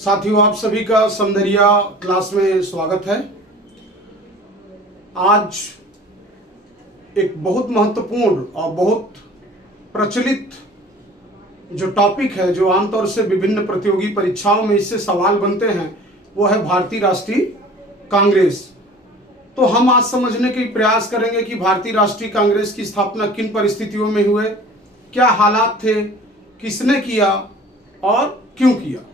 साथियों, आप सभी का समदरिया क्लास में स्वागत है। आज एक बहुत महत्वपूर्ण और बहुत प्रचलित जो टॉपिक है, जो आमतौर से विभिन्न प्रतियोगी परीक्षाओं में इससे सवाल बनते हैं, वो है भारतीय राष्ट्रीय कांग्रेस। तो हम आज समझने के प्रयास करेंगे कि भारतीय राष्ट्रीय कांग्रेस की स्थापना किन परिस्थितियों में हुए, क्या हालात थे, किसने किया और क्यों किया।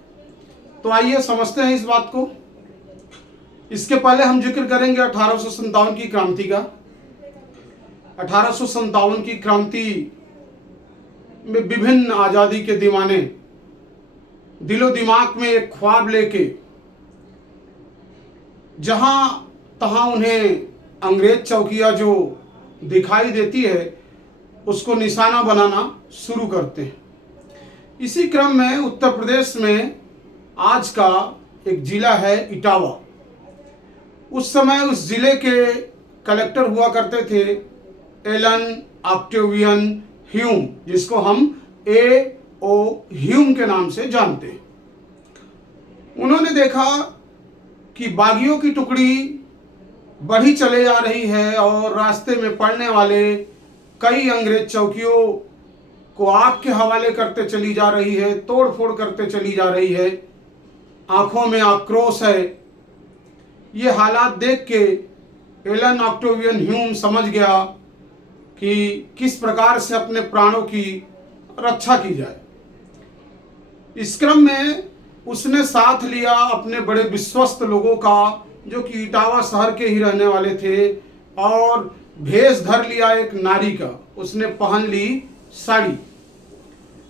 तो आइए समझते हैं इस बात को। इसके पहले हम जिक्र करेंगे 1857 की क्रांति का। 1857 की क्रांति में विभिन्न आजादी के दीवाने दिलो दिमाग में एक ख्वाब लेके जहां तहां उन्हें अंग्रेज चौकियां जो दिखाई देती है उसको निशाना बनाना शुरू करते हैं। इसी क्रम में उत्तर प्रदेश में आज का एक जिला है इटावा। उस समय उस जिले के कलेक्टर हुआ करते थे एलन ऑक्टेवियन ह्यूम, जिसको हम A.O. ह्यूम के नाम से जानते हैं। उन्होंने देखा कि बागियों की टुकड़ी बढ़ी चले जा रही है और रास्ते में पड़ने वाले कई अंग्रेज चौकियों को आग के हवाले करते चली जा रही है, तोड़ फोड़ करते चली जा रही है, आंखों में आक्रोश है। ये हालात देख के एलन ऑक्टेवियन ह्यूम समझ गया कि किस प्रकार से अपने प्राणों की रक्षा की जाए। इस क्रम में उसने साथ लिया अपने बड़े विश्वस्त लोगों का, जो कि इटावा शहर के ही रहने वाले थे, और भेष धर लिया एक नारी का। उसने पहन ली साड़ी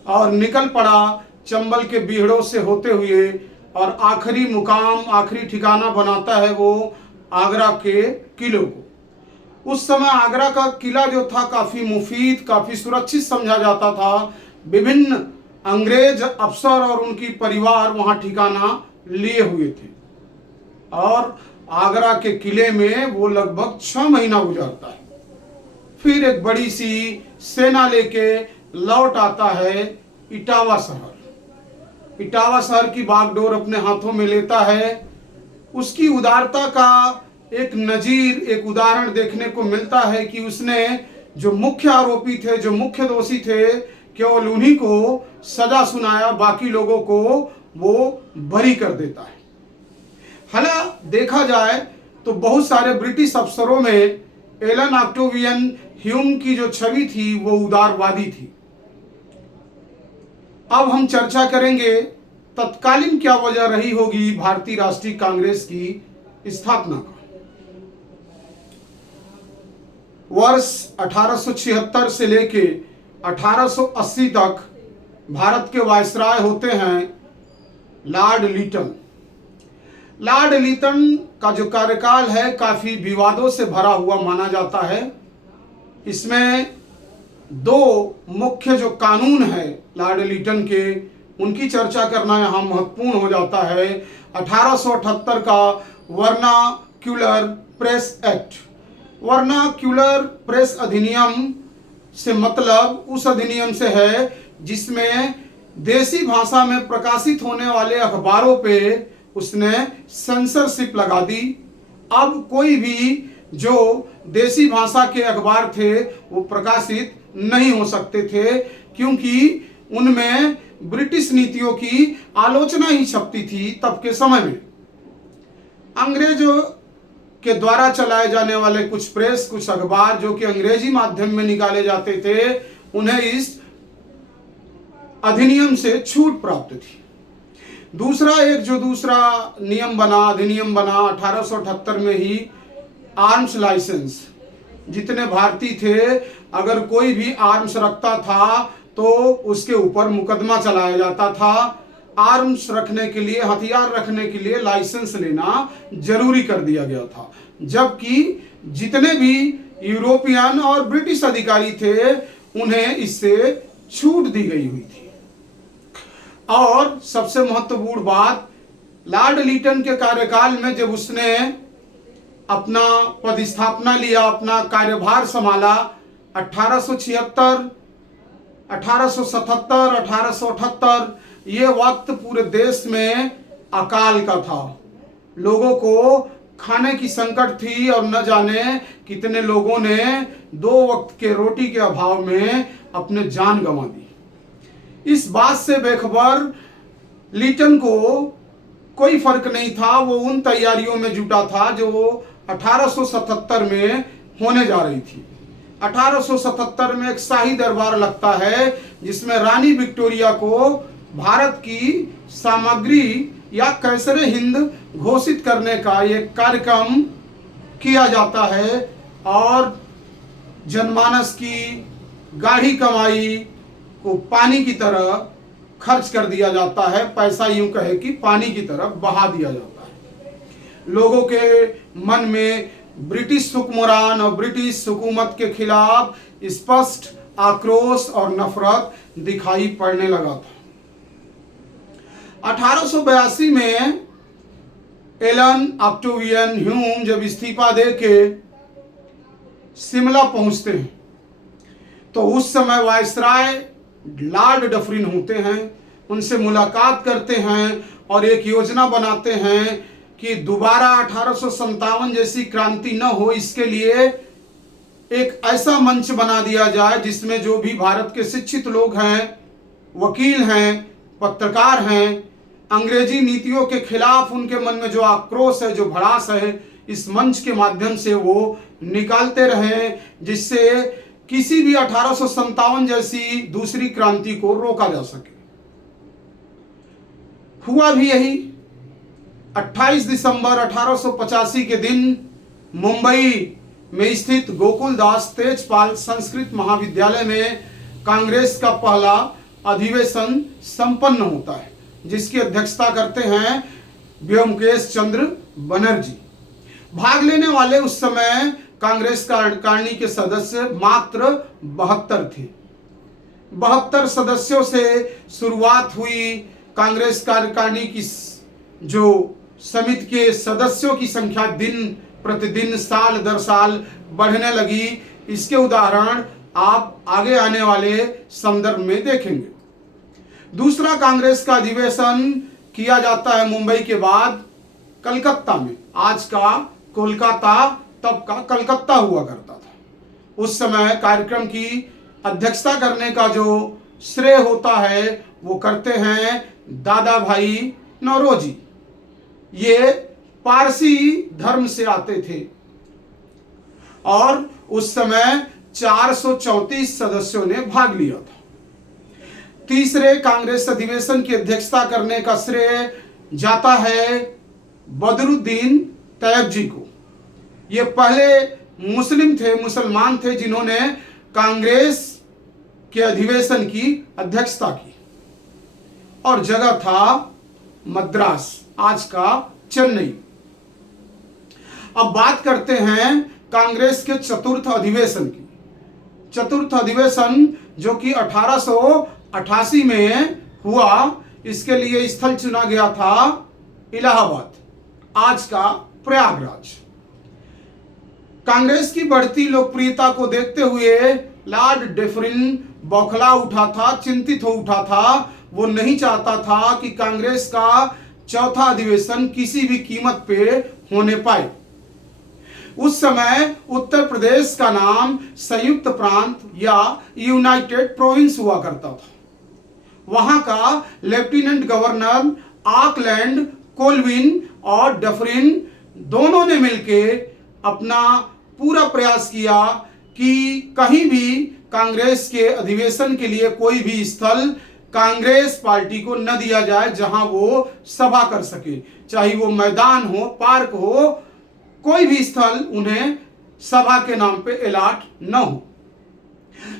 और निकल पड़ा चंबल के बीहड़ों से होते हुए, और आखिरी मुकाम, आखिरी ठिकाना बनाता है वो आगरा के किले को। उस समय आगरा का किला जो था काफी मुफीद, काफी सुरक्षित समझा जाता था। विभिन्न अंग्रेज अफसर और उनकी परिवार वहां ठिकाना लिए हुए थे, और आगरा के किले में वो लगभग 6 महीना गुजारता है। फिर एक बड़ी सी सेना लेके लौट आता है इटावा शहर। इटावा शहर की बागडोर अपने हाथों में लेता है। उसकी उदारता का एक नजीर, एक उदाहरण देखने को मिलता है कि उसने जो मुख्य आरोपी थे, जो मुख्य दोषी थे, केवल उन्हीं को सजा सुनाया, बाकी लोगों को वो बरी कर देता है। हालांकि देखा जाए तो बहुत सारे ब्रिटिश अफसरों में एलन ऑक्टेवियन ह्यूम की जो छवि थी वो उदारवादी थी। अब हम चर्चा करेंगे तत्कालीन क्या वजह रही होगी भारतीय राष्ट्रीय कांग्रेस की स्थापना का। वर्ष 1876 से लेके 1880 तक भारत के वायसराय होते हैं लॉर्ड लिटन। लॉर्ड लिटन का जो कार्यकाल है काफी विवादों से भरा हुआ माना जाता है। इसमें 2 मुख्य जो कानून है लॉर्ड लिटन के, उनकी चर्चा करना यहाँ महत्वपूर्ण हो जाता है। 1878 का vernacular press act. Vernacular press अधिनियम से मतलब उस अधिनियम से है जिसमें देसी भाषा में प्रकाशित होने वाले अखबारों पे उसने सेंसरशिप लगा दी। अब कोई भी जो देसी भाषा के अखबार थे वो प्रकाशित नहीं हो सकते थे, क्योंकि उनमें ब्रिटिश नीतियों की आलोचना ही छपती थी। तब के समय में अंग्रेजों के द्वारा चलाए जाने वाले कुछ प्रेस, कुछ अखबार जो कि अंग्रेजी माध्यम में निकाले जाते थे, उन्हें इस अधिनियम से छूट प्राप्त थी। दूसरा नियम बना, अधिनियम बना 1878 में ही, आर्म्स लाइसेंस। जितने भारतीय थे, अगर कोई भी आर्म्स रखता था तो उसके ऊपर मुकदमा चलाया जाता था। आर्म्स रखने के लिए, हथियार रखने के लिए लाइसेंस लेना जरूरी कर दिया गया था, जबकि जितने भी यूरोपियन और ब्रिटिश अधिकारी थे उन्हें इससे छूट दी गई हुई थी। और सबसे महत्वपूर्ण बात, लॉर्ड लिटन के कार्यकाल में जब उसने अपना पदस्थापना लिया, अपना कार्यभार संभाला, 1876, 1877, 1878 ये वक्त पूरे देश में अकाल का था। लोगों को खाने की संकट थी और न जाने कितने लोगों ने 2 वक्त के रोटी के अभाव में अपने जान गंवा दी। इस बात से बेखबर लीटन को कोई फर्क नहीं था। वो उन तैयारियों में जुटा था जो 1877 में होने जा रही थी। 1877 में एक शाही दरबार लगता है जिसमें रानी विक्टोरिया को भारत की सामग्री या कैसरे हिंद घोषित करने का एक कार्यक्रम किया जाता है और जनमानस की गाढ़ी कमाई को पानी की तरह खर्च कर दिया जाता है। पैसा यूं कहे कि पानी की तरह बहा दिया जाता है। लोगों के मन में ब्रिटिश हुक्मरान और ब्रिटिश हुकूमत के खिलाफ स्पष्ट आक्रोश और नफरत दिखाई पड़ने लगा था। 1882 में एलन ऑक्टेवियन ह्यूम जब इस्तीफा दे के शिमला पहुंचते हैं तो उस समय वायसराय लॉर्ड डफरिन होते हैं। उनसे मुलाकात करते हैं और एक योजना बनाते हैं कि दोबारा 1857 जैसी क्रांति न हो, इसके लिए एक ऐसा मंच बना दिया जाए जिसमें जो भी भारत के शिक्षित लोग हैं, वकील हैं, पत्रकार हैं, अंग्रेजी नीतियों के खिलाफ उनके मन में जो आक्रोश है, जो भड़ास है, इस मंच के माध्यम से वो निकालते रहें, जिससे किसी भी 1857 जैसी दूसरी क्रांति को रोका जा सके। हुआ भी यही। 28 दिसंबर 1885 के दिन मुंबई में स्थित गोकुलदास तेजपाल संस्कृत महाविद्यालय में कांग्रेस का पहला अधिवेशन संपन्न होता है, जिसकी अध्यक्षता करते हैं व्योमकेश चंद्र बनर्जी। भाग लेने वाले उस समय कांग्रेस कार्यकारिणी के सदस्य मात्र 72 थे। 72 सदस्यों से शुरुआत हुई। कांग्रेस कार्यकारिणी की जो समिति के सदस्यों की संख्या दिन प्रतिदिन साल दर साल बढ़ने लगी। इसके उदाहरण आप आगे आने वाले संदर्भ में देखेंगे। दूसरा कांग्रेस का अधिवेशन किया जाता है मुंबई के बाद कलकत्ता में। आज का कोलकाता तब का कलकत्ता हुआ करता था। उस समय कार्यक्रम की अध्यक्षता करने का जो श्रेय होता है वो करते हैं दादा भाई नौरोजी। ये पारसी धर्म से आते थे और उस समय 434 सदस्यों ने भाग लिया था। तीसरे कांग्रेस अधिवेशन की अध्यक्षता करने का श्रेय जाता है बदरुद्दीन तैयब जी को। ये पहले मुसलमान थे जिन्होंने कांग्रेस के अधिवेशन की अध्यक्षता की और जगह था मद्रास, आज का चेन्नई। अब बात करते हैं कांग्रेस के चतुर्थ अधिवेशन की। चतुर्थ अधिवेशन जो कि 1888 में हुआ, इसके लिए स्थल चुना गया था इलाहाबाद, आज का प्रयागराज। कांग्रेस की बढ़ती लोकप्रियता को देखते हुए लॉर्ड डफरिन बौखला उठा था, चिंतित हो उठा था। वो नहीं चाहता था कि कांग्रेस का चौथा अधिवेशन किसी भी कीमत पे होने पाए। उस समय उत्तर प्रदेश का नाम संयुक्त प्रांत या यूनाइटेड प्रोविंस हुआ करता था। वहां का लेफ्टिनेंट गवर्नर ऑकलैंड, कोलविन और डफरिन दोनों ने मिलके अपना पूरा प्रयास किया कि कहीं भी कांग्रेस के अधिवेशन के लिए कोई भी स्थल कांग्रेस पार्टी को न दिया जाए जहां वो सभा कर सके, चाहे वो मैदान हो, पार्क हो, कोई भी स्थल उन्हें सभा के नाम पे अलॉट न हो।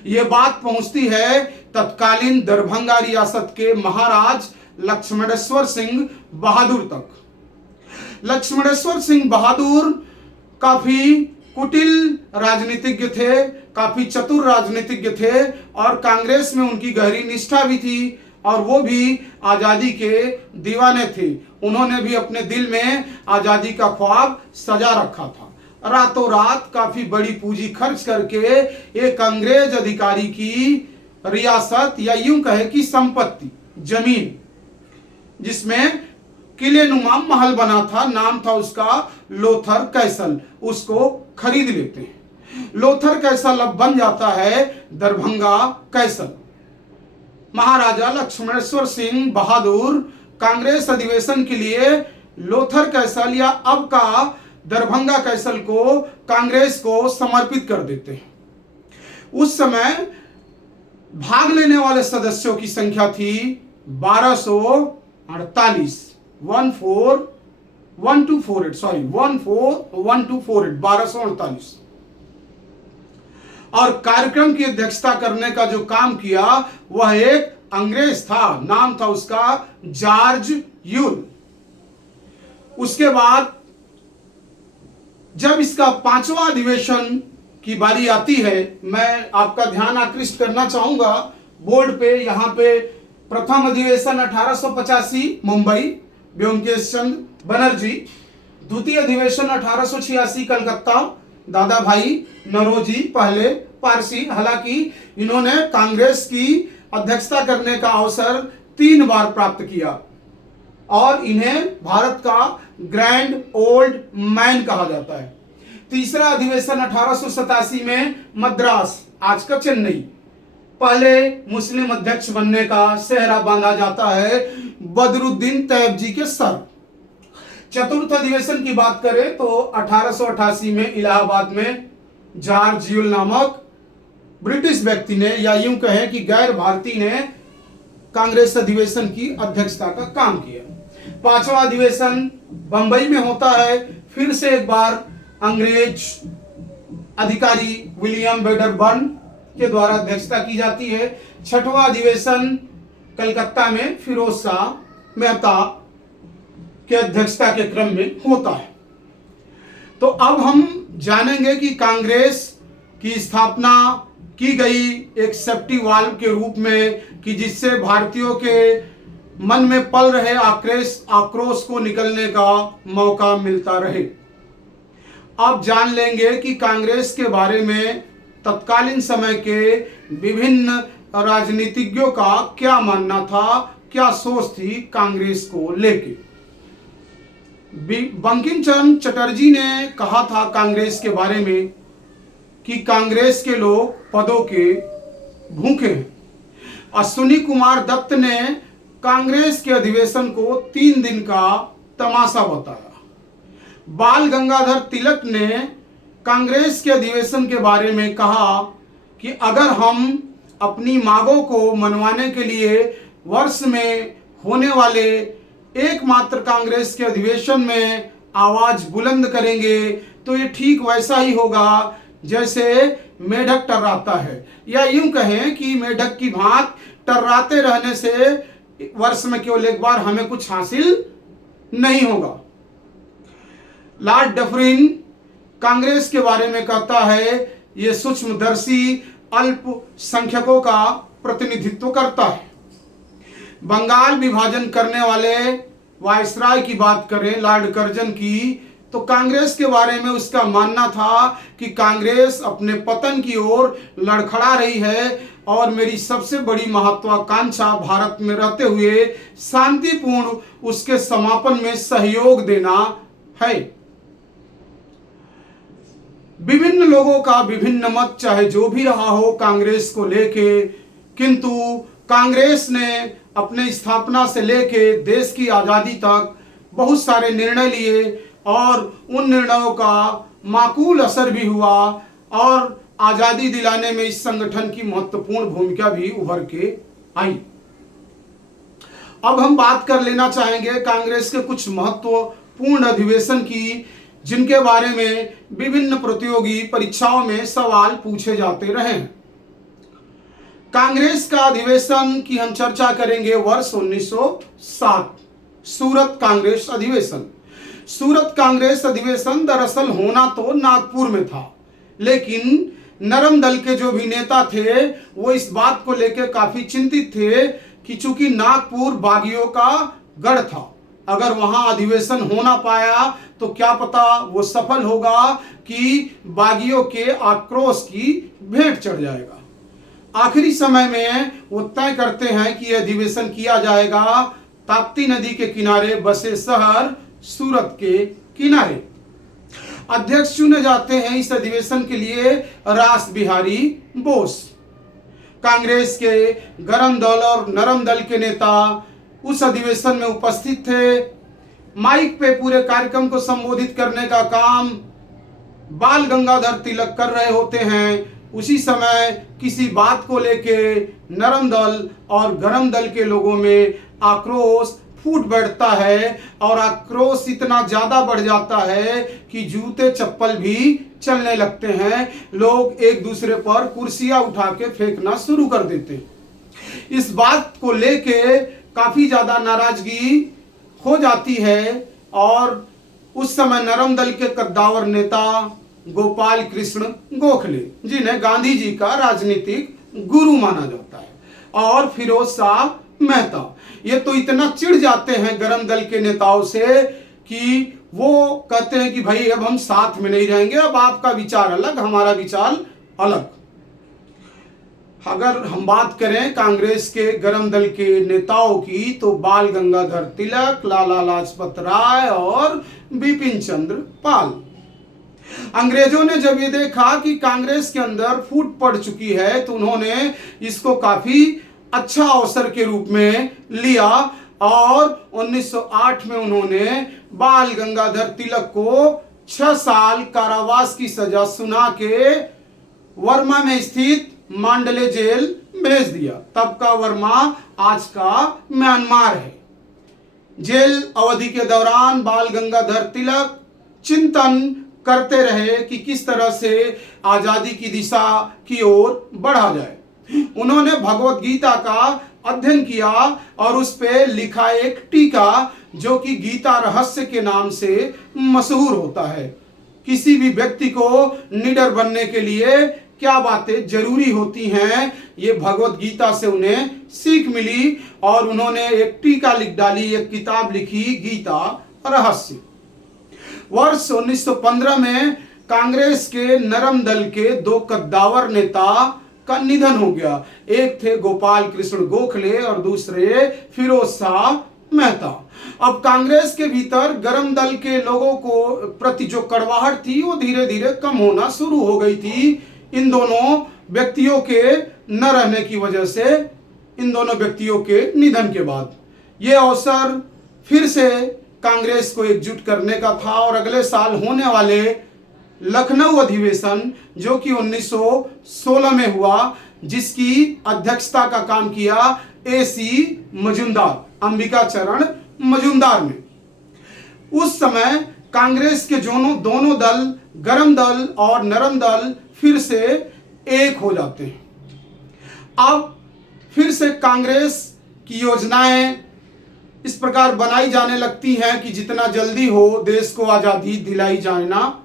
ये बात पहुंचती है तत्कालीन दरभंगा रियासत के महाराज लक्ष्मणेश्वर सिंह बहादुर तक। लक्ष्मणेश्वर सिंह बहादुर काफी कुटिल राजनीतिज्ञ थे, काफी चतुर राजनीतिज्ञ थे और कांग्रेस में उनकी गहरी निष्ठा भी थी और वो भी आजादी के दीवाने थे। उन्होंने भी अपने दिल में आजादी का ख्वाब सजा रखा था। रातों रात काफी बड़ी पूंजी खर्च करके एक अंग्रेज अधिकारी की रियासत या यूं कहे कि संपत्ति, जमीन, जिसमें किले नुमा महल बना था, नाम था उसका लोथर कैसल, उसको खरीद लेते हैं। लोथर कैसल अब बन जाता है दरभंगा कैसल। महाराजा लक्ष्मणेश्वर सिंह बहादुर कांग्रेस अधिवेशन के लिए लोथर कैसल या अब का दरभंगा कैसल को कांग्रेस को समर्पित कर देते हैं। उस समय भाग लेने वाले सदस्यों की संख्या थी 1248, 1248 और कार्यक्रम की अध्यक्षता करने का जो काम किया वह एक अंग्रेज था, नाम था उसका जॉर्ज यूल। उसके बाद जब इसका 5वां अधिवेशन की बारी आती है, मैं आपका ध्यान आकृष्ट करना चाहूंगा बोर्ड पे। यहां पे प्रथम अधिवेशन 1885 मुंबई, ब्योमकेश चंद्र बनर्जी। द्वितीय अधिवेशन 1886 कलकत्ता, दादा भाई नौरोजी, पहले पारसी। हालांकि इन्होंने कांग्रेस की अध्यक्षता करने का अवसर 3 बार प्राप्त किया और इन्हें भारत का ग्रैंड ओल्ड मैन कहा जाता है। तीसरा अधिवेशन 1887 में मद्रास, आज का चेन्नई, पहले मुस्लिम अध्यक्ष बनने का सेहरा बांधा जाता है बदरुद्दीन तैयब जी के सर। चतुर्थ अधिवेशन की बात करें तो 1888 में इलाहाबाद में जॉर्ज यूल नामक ब्रिटिश व्यक्ति ने, या यूं कहें कि गैर भारतीय ने, कांग्रेस अधिवेशन की अध्यक्षता का काम किया। 5वां अधिवेशन बंबई में होता है, फिर से एक बार अंग्रेज अधिकारी विलियम वेडरबर्न के द्वारा अध्यक्षता की जाती है। 6वां अधिवेशन कलकत्ता में फिरोज शाह मेहता के अध्यक्षता के क्रम में होता है। तो अब हम जानेंगे कि कांग्रेस की स्थापना की गई एक सेफ्टी वाल्व के रूप में, कि जिससे भारतीयों के मन में पल रहे आक्रोश को निकलने का मौका मिलता रहे। अब जान लेंगे कि कांग्रेस के बारे में तत्कालीन समय के विभिन्न राजनीतिज्ञों का क्या मानना था, क्या सोच थी कांग्रेस को लेके। बंकिम चंद्र चटर्जी ने कहा था कांग्रेस के बारे में कि कांग्रेस के लोग पदों के भूखे हैं। अश्विनी कुमार दत्त ने कांग्रेस के अधिवेशन को 3 दिन का तमाशा बताया। बाल गंगाधर तिलक ने कांग्रेस के अधिवेशन के बारे में कहा कि अगर हम अपनी मांगों को मनवाने के लिए वर्ष में होने वाले एकमात्र कांग्रेस के अधिवेशन में आवाज बुलंद करेंगे तो ये ठीक वैसा ही होगा जैसे मेढक टर्राता है, या यूं कहें कि मेढक की भांत टर्राते रहने से वर्ष में केवल एक बार हमें कुछ हासिल नहीं होगा। लॉर्ड डफरिन कांग्रेस के बारे में कहता है ये सूक्ष्मदर्शी अल्पसंख्यकों का प्रतिनिधित्व करता है। बंगाल विभाजन करने वाले वायसराय की बात करें लॉर्ड कर्जन की, तो कांग्रेस के बारे में उसका मानना था कि कांग्रेस अपने पतन की ओर लड़खड़ा रही है और मेरी सबसे बड़ी महत्वाकांक्षा भारत में रहते हुए शांतिपूर्ण उसके समापन में सहयोग देना है। विभिन्न लोगों का विभिन्न मत चाहे जो भी रहा हो कांग्रेस को लेके, किंतु कांग्रेस ने अपने स्थापना से लेके देश की आज़ादी तक बहुत सारे निर्णय लिए और उन निर्णयों का माकूल असर भी हुआ और आज़ादी दिलाने में इस संगठन की महत्वपूर्ण भूमिका भी उभर के आई। अब हम बात कर लेना चाहेंगे कांग्रेस के कुछ महत्वपूर्ण अधिवेशन की, जिनके बारे में विभिन्न प्रतियोगी परीक्षाओं में सवाल पूछे जाते रहे हैं। कांग्रेस का अधिवेशन की हम चर्चा करेंगे वर्ष 1907, सूरत कांग्रेस अधिवेशन। सूरत कांग्रेस अधिवेशन दरअसल होना तो नागपुर में था, लेकिन नरम दल के जो भी नेता थे वो इस बात को लेकर काफी चिंतित थे कि चूंकि नागपुर बागियों का गढ़ था, अगर वहां अधिवेशन होना पाया तो क्या पता वो सफल होगा कि बागियों के आक्रोश की भेंट चढ़ जाएगा। आखिरी समय में वो तय करते हैं कि यह अधिवेशन किया जाएगा ताप्ती नदी के किनारे बसे शहर सूरत के किनारे। अध्यक्ष चुने जाते हैं इस अधिवेशन के लिए रास बिहारी बोस। कांग्रेस के गरम दल और नरम दल के नेता उस अधिवेशन में उपस्थित थे। माइक पे पूरे कार्यक्रम को संबोधित करने का काम बाल गंगाधर तिलक कर रहे होते हैं। उसी समय किसी बात को लेके नरम दल और गरम दल के लोगों में आक्रोश फूट बैठता है और आक्रोश इतना ज्यादा बढ़ जाता है कि जूते चप्पल भी चलने लगते हैं। लोग एक दूसरे पर कुर्सियां उठा के फेंकना शुरू कर देते हैं। इस बात को लेके काफी ज्यादा नाराजगी हो जाती है और उस समय नरम दल के कद्दावर नेता गोपाल कृष्ण गोखले, जिन्हें गांधी जी का राजनीतिक गुरु माना जाता है, और फिरोज शाह मेहता, ये तो इतना चिढ़ जाते हैं गरम दल के नेताओं से कि वो कहते हैं कि भाई अब हम साथ में नहीं रहेंगे, अब आपका विचार अलग, हमारा विचार अलग। अगर हम बात करें कांग्रेस के गरम दल के नेताओं की तो बाल गंगाधर तिलक, लाला लाजपत राय और बिपिन चंद्र पाल। अंग्रेजों ने जब ये देखा कि कांग्रेस के अंदर फूट पड़ चुकी है तो उन्होंने इसको काफी अच्छा अवसर के रूप में लिया और 1908 में उन्होंने बाल गंगाधर तिलक को 6 साल कारावास की सजा सुना के वर्मा में स्थित मांडले जेल भेज दिया। तब का वर्मा आज का म्यांमार है। जेल अवधि के दौरान बाल गंगाधर तिलक चिंतन करते रहे कि किस तरह से आजादी की दिशा की ओर बढ़ा जाए। उन्होंने भगवत गीता का अध्ययन किया और उस पे लिखा एक टीका जो कि गीता रहस्य के नाम से मशहूर होता है। किसी भी व्यक्ति को निडर बनने के लिए क्या बातें जरूरी होती हैं, ये भगवत गीता से उन्हें सीख मिली और उन्होंने एक टीका लिख डाली, एक किताब लिखी, गीता रहस्य। वर्ष 1915 में कांग्रेस के नरम दल के 2 कद्दावर नेता का निधन हो गया। एक थे गोपाल कृष्ण गोखले और दूसरे फिरोज शाह मेहता। अब कांग्रेस के भीतर गरम दल के लोगों को प्रति जो कड़वाहट थी वो धीरे धीरे कम होना शुरू हो गई थी इन दोनों व्यक्तियों के न रहने की वजह से, इन दोनों व्यक्तियों के निधन के बाद। ये अवसर फिर से कांग्रेस को एकजुट करने का था और अगले साल होने वाले लखनऊ अधिवेशन जो कि 1916 में हुआ, जिसकी अध्यक्षता का काम किया AC मजुमदार, अंबिका चरण मजुमदार ने। उस समय कांग्रेस के दोनों दल, गरम दल और नरम दल, फिर से एक हो जाते हैं। अब फिर से कांग्रेस की योजनाएं इस प्रकार बनाई जाने लगती हैं कि जितना जल्दी हो देश को आजादी दिलाई जाना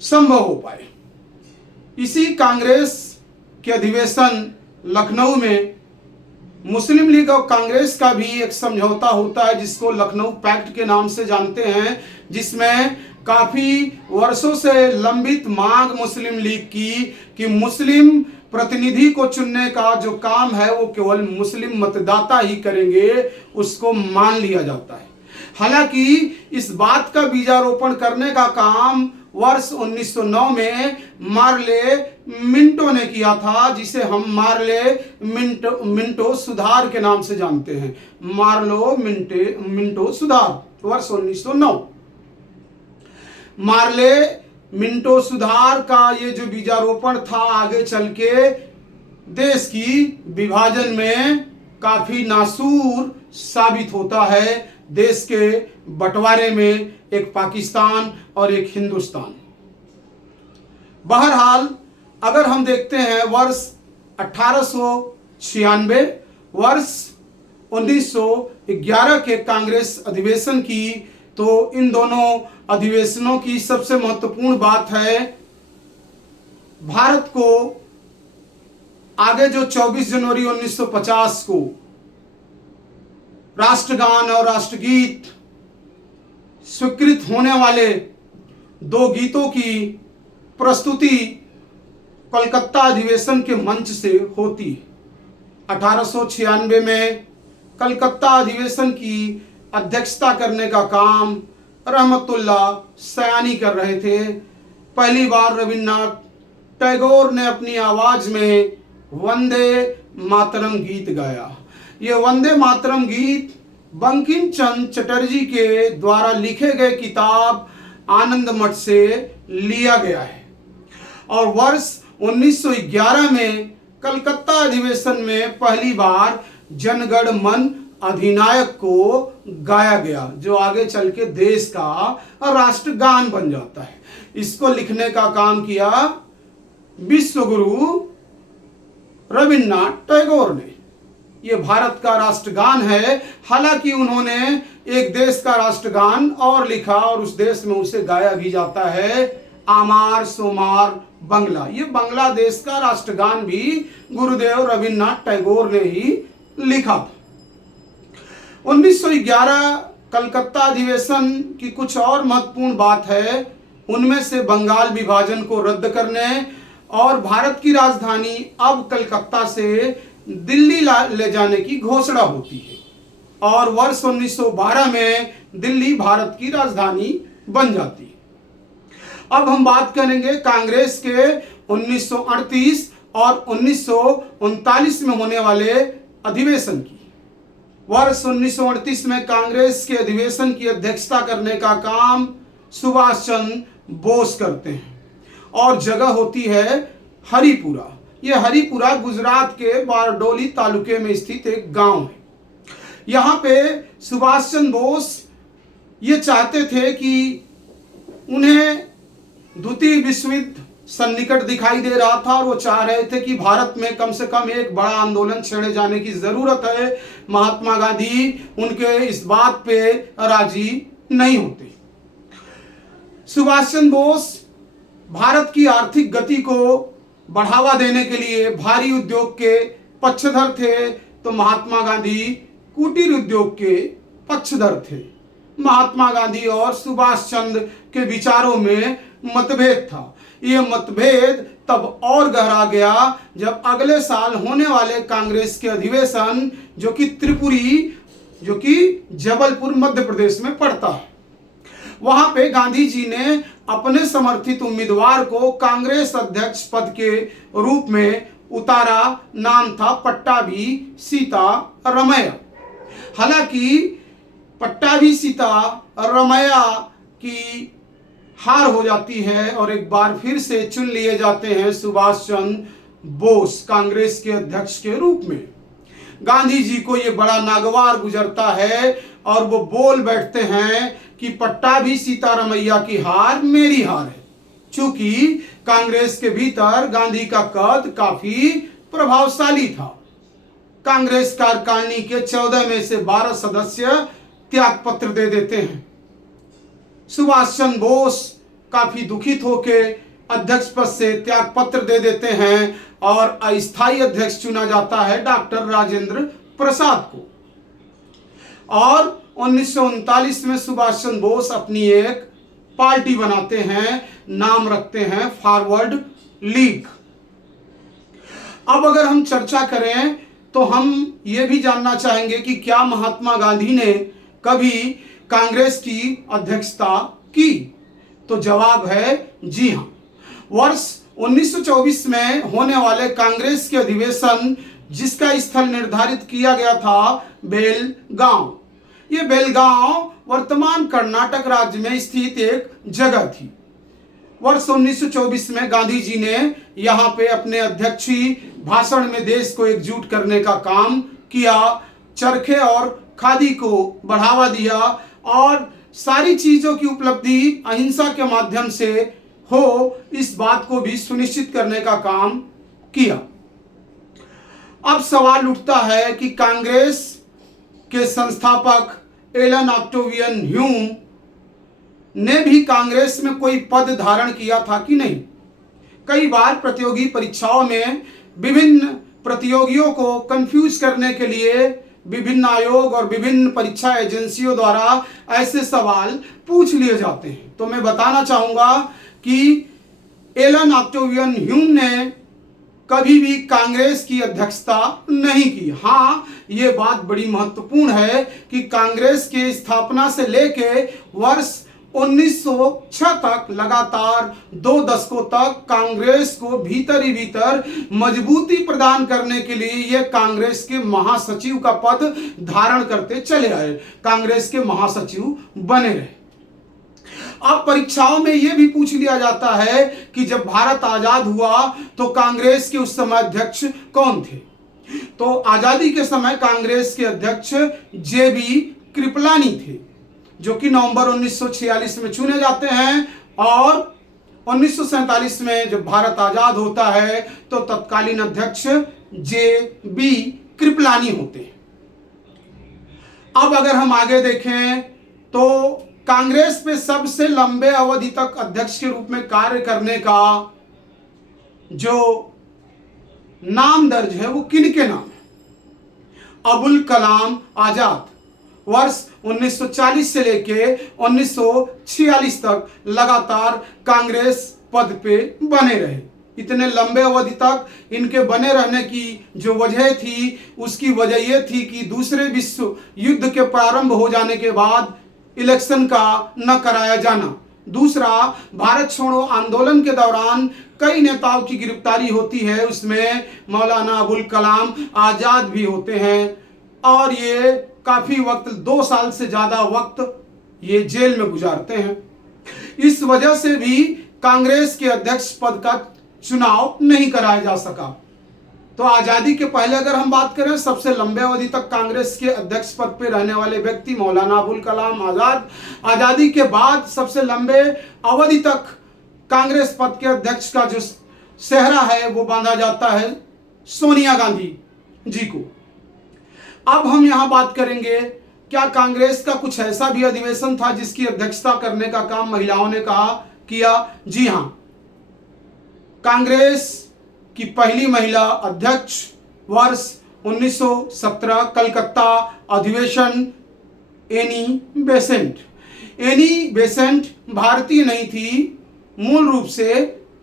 संभव हो पाए। इसी कांग्रेस के अधिवेशन लखनऊ में मुस्लिम लीग और कांग्रेस का भी एक समझौता होता है जिसको लखनऊ पैक्ट के नाम से जानते हैं, जिसमें काफी वर्षों से लंबित मांग मुस्लिम लीग की कि मुस्लिम प्रतिनिधि को चुनने का जो काम है वो केवल मुस्लिम मतदाता ही करेंगे, उसको मान लिया जाता है। हालांकि इस बात का बीजारोपण करने का काम वर्ष 1909 में मार्ले मिंटो ने किया था, जिसे हम मार्ले मिंटो सुधार के नाम से जानते हैं। मार्लो मिंटो सुधार, वर्ष 1909। मार्ले मिंटो सुधार का ये जो बीजारोपण था आगे चल के देश की विभाजन में काफी नासूर साबित होता है। देश के बंटवारे में एक पाकिस्तान और एक हिंदुस्तान। बहरहाल अगर हम देखते हैं वर्ष 1896, वर्ष 1911 के कांग्रेस अधिवेशन की, तो इन दोनों अधिवेशनों की सबसे महत्वपूर्ण बात है भारत को आगे जो 24 जनवरी 1950 को राष्ट्रगान और राष्ट्रगीत स्वीकृत होने वाले 2 गीतों की प्रस्तुति कोलकाता अधिवेशन के मंच से होती है। 1896 में कलकत्ता अधिवेशन की अध्यक्षता करने का काम रहमतुल्लाह सयानी कर रहे थे। पहली बार रविन्द्रनाथ टैगोर ने अपनी आवाज में वंदे मातरम गीत गाया। ये वंदे मातरम गीत बंकिम चंद्र चटर्जी के द्वारा लिखे गए किताब आनंद मठ से लिया गया है और वर्ष 1911 में कलकत्ता अधिवेशन में पहली बार जनगण मन अधिनायक को गाया गया, जो आगे चल के देश का राष्ट्रगान बन जाता है। इसको लिखने का काम किया विश्व गुरु रविन्द्रनाथ टैगोर ने। ये भारत का राष्ट्रगान है। हालांकि उन्होंने एक देश का राष्ट्रगान और लिखा और उस देश में उसे गाया भी जाता है, आमार सोमार बंगला। ये बांग्लादेश का राष्ट्रगान भी गुरुदेव रविन्द्रनाथ टैगोर ने ही लिखा था। 1911 कलकत्ता अधिवेशन की कुछ और महत्वपूर्ण बात है, उनमें से बंगाल विभाजन को रद्द करने और भारत की राजधानी अब कलकत्ता से दिल्ली ले जाने की घोषणा होती है और वर्ष 1912 में दिल्ली भारत की राजधानी बन जाती है। अब हम बात करेंगे कांग्रेस के 1938 और 1939 में होने वाले अधिवेशन की। वर्ष 1938 में कांग्रेस के अधिवेशन की अध्यक्षता करने का काम सुभाष चंद्र बोस करते हैं और जगह होती है हरिपुरा। यह हरिपुरा गुजरात के बारडोली तालुके में स्थित एक गांव है। यहाँ पे सुभाष चंद्र बोस ये चाहते थे कि उन्हें द्वितीय विश्व युद्ध सन्निकट दिखाई दे रहा था और वो चाह रहे थे कि भारत में कम से कम एक बड़ा आंदोलन छेड़े जाने की जरूरत है। महात्मा गांधी उनके इस बात पे राजी नहीं होते। सुभाष चंद्र बोस भारत की आर्थिक गति को बढ़ावा देने के लिए भारी उद्योग के पक्षधर थे, तो महात्मा गांधी कुटीर उद्योग के पक्षधर थे। महात्मा गांधी और सुभाष चंद्र के विचारों में मतभेद था। यह मतभेद तब और गहरा गया जब अगले साल होने वाले कांग्रेस के अधिवेशन, जो कि त्रिपुरी, जो कि जबलपुर मध्य प्रदेश में पड़ता है, वहां पे गांधी जी ने अपने समर्थित उम्मीदवार को कांग्रेस अध्यक्ष पद के रूप में उतारा। नाम था पट्टाभी सीतारमैया। हालांकि पट्टाभी सीतारमैया की हार हो जाती है और एक बार फिर से चुन लिए जाते हैं सुभाष चंद्र बोस कांग्रेस के अध्यक्ष के रूप में। गांधी जी को ये बड़ा नागवार गुजरता है और वो बोल बैठते हैं कि पट्टाभी सीतारमैया की हार मेरी हार है। चूंकि कांग्रेस के भीतर गांधी का कद काफी प्रभावशाली था। कांग्रेस कार्यकारिणी के 14 में से 12 सदस्य त्याग पत्र दे देते हैं। सुभाष चंद्र बोस काफी दुखित होकर अध्यक्ष पद से त्याग पत्र दे देते हैं और अस्थायी अध्यक्ष चुना जाता है डॉक्टर राजेंद्र प्रसाद को। और 1939 में सुभाष चंद्र बोस अपनी एक पार्टी बनाते हैं, नाम रखते हैं फॉरवर्ड लीग। अब अगर हम चर्चा करें तो हम ये भी जानना चाहेंगे कि क्या महात्मा गांधी ने कभी कांग्रेस की अध्यक्षता की? तो जवाब है जी हां। वर्ष 1924 में होने वाले कांग्रेस के अधिवेशन, जिसका स्थल निर्धारित किया गया था बेलगांव। ये बेलगांव वर्तमान कर्नाटक राज्य में स्थित एक जगह थी। वर्ष 1924 में गांधी जी ने यहाँ पे अपने अध्यक्षीय भाषण में देश को एकजुट करने का काम किया, चरखे और खादी को बढ़ावा दिया और सारी चीजों की उपलब्धि अहिंसा के माध्यम से हो, इस बात को भी सुनिश्चित करने का काम किया। अब सवाल उठता है कि कांग्रेस के संस्थापक एलन ऑक्टेवियन ह्यूम ने भी कांग्रेस में कोई पद धारण किया था कि नहीं? कई बार प्रतियोगी परीक्षाओं में विभिन्न प्रतियोगियों को कंफ्यूज करने के लिए विभिन्न आयोग और विभिन्न परीक्षा एजेंसियों द्वारा ऐसे सवाल पूछ लिए जाते हैं। तो मैं बताना चाहूंगा कि एलन ऑक्टेवियन ह्यूम ने कभी भी कांग्रेस की अध्यक्षता नहीं की। हाँ, ये बात बड़ी महत्वपूर्ण है कि कांग्रेस के स्थापना से लेके वर्ष 1906 तक लगातार 2 दशकों तक कांग्रेस को भीतर ही भीतर मजबूती प्रदान करने के लिए ये कांग्रेस के महासचिव का पद धारण करते चले आए, कांग्रेस के महासचिव बने रहे। अब परीक्षाओं में यह भी पूछ लिया जाता है कि जब भारत आजाद हुआ तो कांग्रेस के उस समय अध्यक्ष कौन थे। तो आजादी के समय कांग्रेस के अध्यक्ष जेबी कृपलानी थे, जो कि नवंबर 1946 में चुने जाते हैं, और 1947 में जब भारत आजाद होता है तो तत्कालीन अध्यक्ष जेबी कृपलानी होते हैं। अब अगर हम आगे देखें तो कांग्रेस पे सबसे लंबे अवधि तक अध्यक्ष के रूप में कार्य करने का जो नाम दर्ज है वो किनके नाम है। अबुल कलाम आजाद वर्ष 1940 से लेके 1946 तक लगातार कांग्रेस पद पे बने रहे। इतने लंबे अवधि तक इनके बने रहने की जो वजह थी, उसकी वजह यह थी कि दूसरे विश्व युद्ध के प्रारंभ हो जाने के बाद इलेक्शन का न कराया जाना। दूसरा, भारत छोड़ो आंदोलन के दौरान कई नेताओं की गिरफ्तारी होती है, उसमें मौलाना अबुल कलाम आजाद भी होते हैं, और ये काफी वक्त 2 साल से ज्यादा वक्त ये जेल में गुजारते हैं। इस वजह से भी कांग्रेस के अध्यक्ष पद का चुनाव नहीं कराया जा सका। तो आजादी के पहले अगर हम बात करें, सबसे लंबे अवधि तक कांग्रेस के अध्यक्ष पद पर रहने वाले व्यक्ति मौलाना अबुल कलाम आजाद। आजादी के बाद सबसे लंबे अवधि तक कांग्रेस पद के अध्यक्ष का जो सेहरा है वो बांधा जाता है सोनिया गांधी जी को। अब हम यहां बात करेंगे, क्या कांग्रेस का कुछ ऐसा भी अधिवेशन था जिसकी अध्यक्षता करने का काम महिलाओं ने किया? जी हां, कांग्रेस की पहली महिला अध्यक्ष वर्ष 1917 कलकत्ता अधिवेशन एनी बेसेंट। एनी बेसेंट भारतीय नहीं थी, मूल रूप से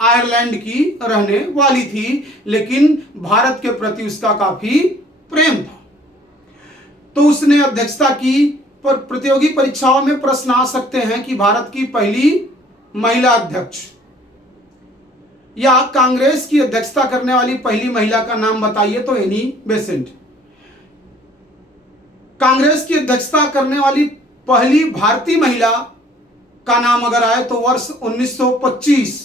आयरलैंड की रहने वाली थी, लेकिन भारत के प्रति उसका काफी प्रेम था, तो उसने अध्यक्षता की। पर प्रतियोगी परीक्षाओं में प्रश्न आ सकते हैं कि भारत की पहली महिला अध्यक्ष या कांग्रेस की अध्यक्षता करने वाली पहली महिला का नाम बताइए, तो एनी बेसेंट। कांग्रेस की अध्यक्षता करने वाली पहली भारतीय महिला का नाम अगर आए तो वर्ष 1925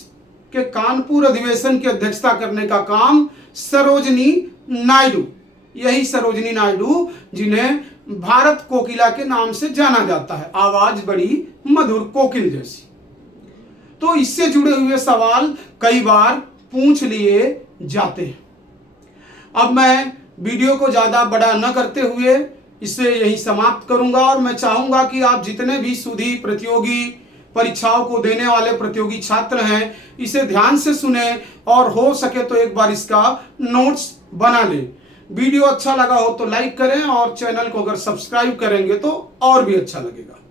के कानपुर अधिवेशन की अध्यक्षता करने का काम सरोजनी नायडू, यही सरोजनी नायडू जिन्हें भारत कोकिला के नाम से जाना जाता है, आवाज बड़ी मधुर कोकिल जैसी। तो इससे जुड़े हुए सवाल कई बार पूछ लिए जाते हैं। अब मैं वीडियो को ज्यादा बड़ा न करते हुए इसे यहीं समाप्त करूंगा, और मैं चाहूंगा कि आप जितने भी सुधी प्रतियोगी परीक्षाओं को देने वाले प्रतियोगी छात्र हैं, इसे ध्यान से सुने और हो सके तो एक बार इसका नोट्स बना लें। वीडियो अच्छा लगा हो तो लाइक करें, और चैनल को अगर सब्सक्राइब करेंगे तो और भी अच्छा लगेगा।